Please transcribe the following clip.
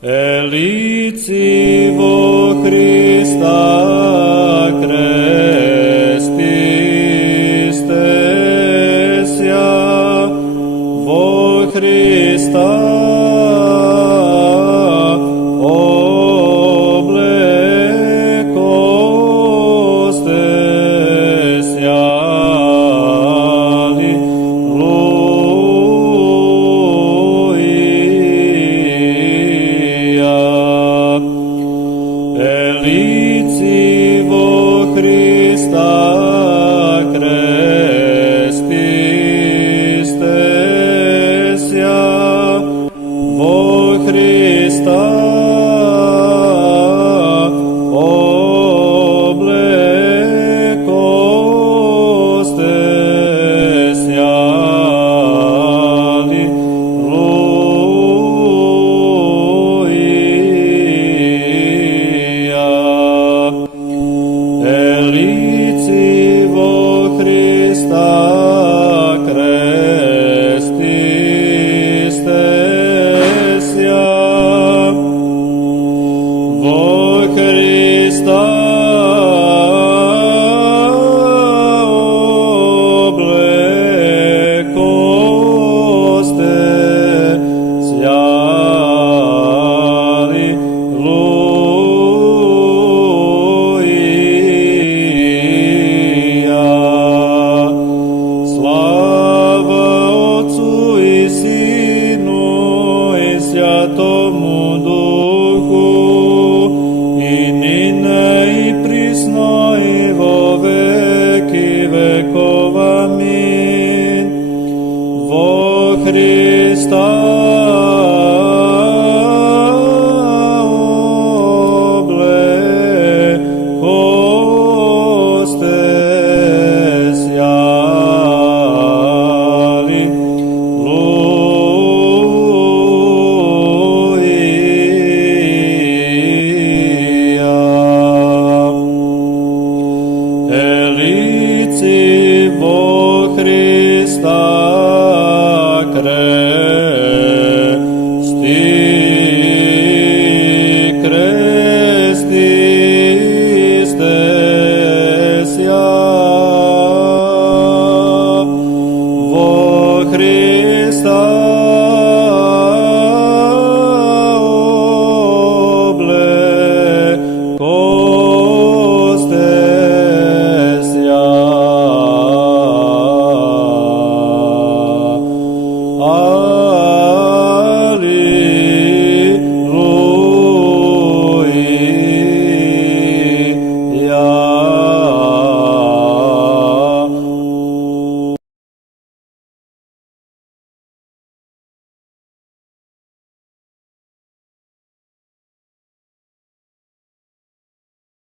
Elici vo Christa crestistes-ja, vo Christa Elici vo Christa crestistes-ja, vo Christa Elici vo Christa crestistes-ja, vo Christa oblekostes-ja. Святому Духу, и ныне и присно и во веки веков. Аминь. Во Христа Elici vo Christa crestistes-ja.